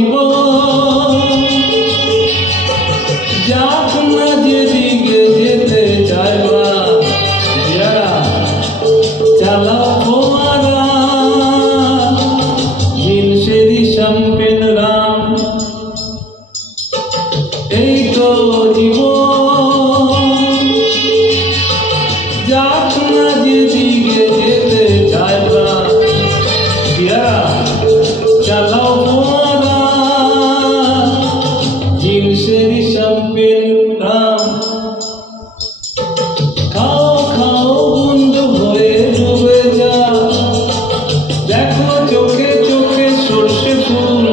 জীবন যাক না যেদিকে যেতে চাইবা চালাও ফোয়ারা জিনসেরি শ্যাম্পেন রাম এই তো জীবন যাক না যেদিকে যেতে চাইবা চালাও ফোয়ারা জিনসেরি শ্যাম্পেন রাম খাও খাও বন্ধু হয়ে ডুবে যা দেখো চোখে চোখে সর্ষে ফুল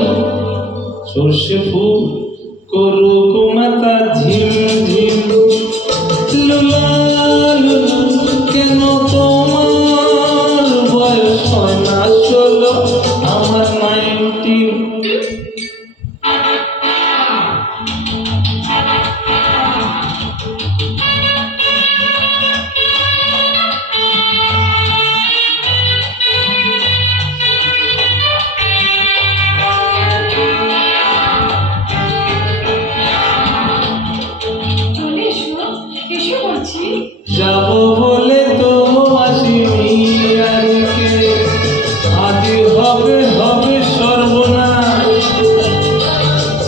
করুক মাতা ঝিম ঝিম লুলা লুলু কেন তোমার বয়স হয় না 16 আমার 19 যাব বলে তো আসিনি আজকে আজ হবে হবে সর্বনাশ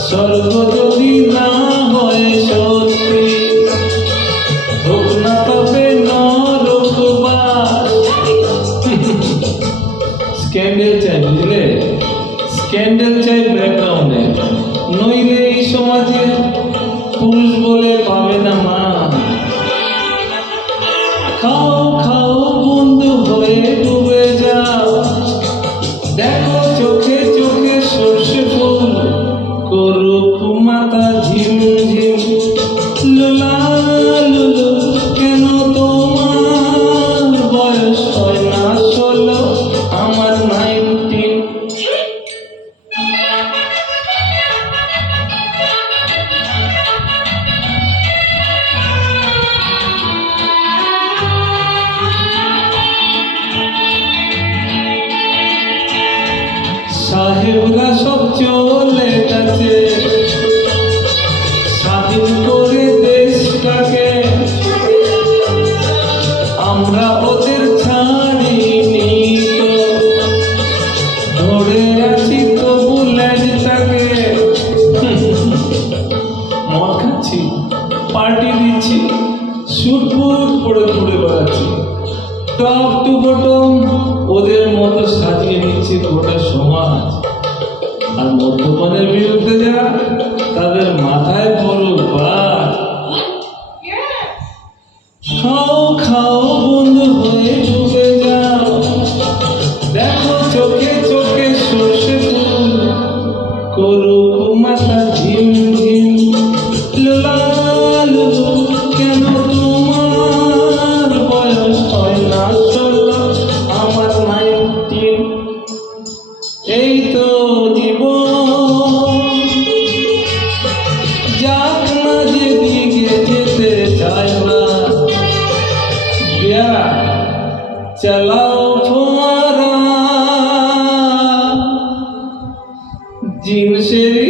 স্বর্গ যদি না হয় সত্যি হোক না তবে নরকবাস স্ক্যান্ডেল চাই বুঝলে স্ক্যান্ডেল চাই ব্যাকগ্রাউন্ডে নইলে এই সমাজে পুরুষ বলে পাবে না মা খাও খাও বন্ধু হয়ে ডুবে যাও দেখো চোখে চোখে সর্ষে ফুল করুক মাতা ঝিম ঝিম লুলা লুলু কেন তোমার বয়স হয় না 16 আমার 19 সাহেবরা সব চলে গেছে স্বাধীন করে দেশটাকে আমরা ওদের ছাড়িনি তো ধরে আছি তো বুলেটটাকে মদ খাচ্ছি পার্টি দিচ্ছি শুট বুট পরে ঘুরে বেড়াচ্ছি টপ টু বটম ওদের মতো সাজিয়ে নিচ্ছে গোটা সমাজ আর মদ্যপানের বিরুদ্ধে যারা তাদের মাথায় বড় বাদ খাও খাও বন্ধু হয়ে ডুবে যাও দেখো চোখে চোখে সর্ষে ফুল করুক মাথা ঝিম ঝিম লুলা লুলু কেন তোমার বয়স হয় না 16 আমার 19 এই তো জীবন যাক না যেদিকে যেতে চাই না চালাও ফোয়ারা জিনসেরি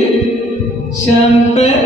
শ্যাম্পেন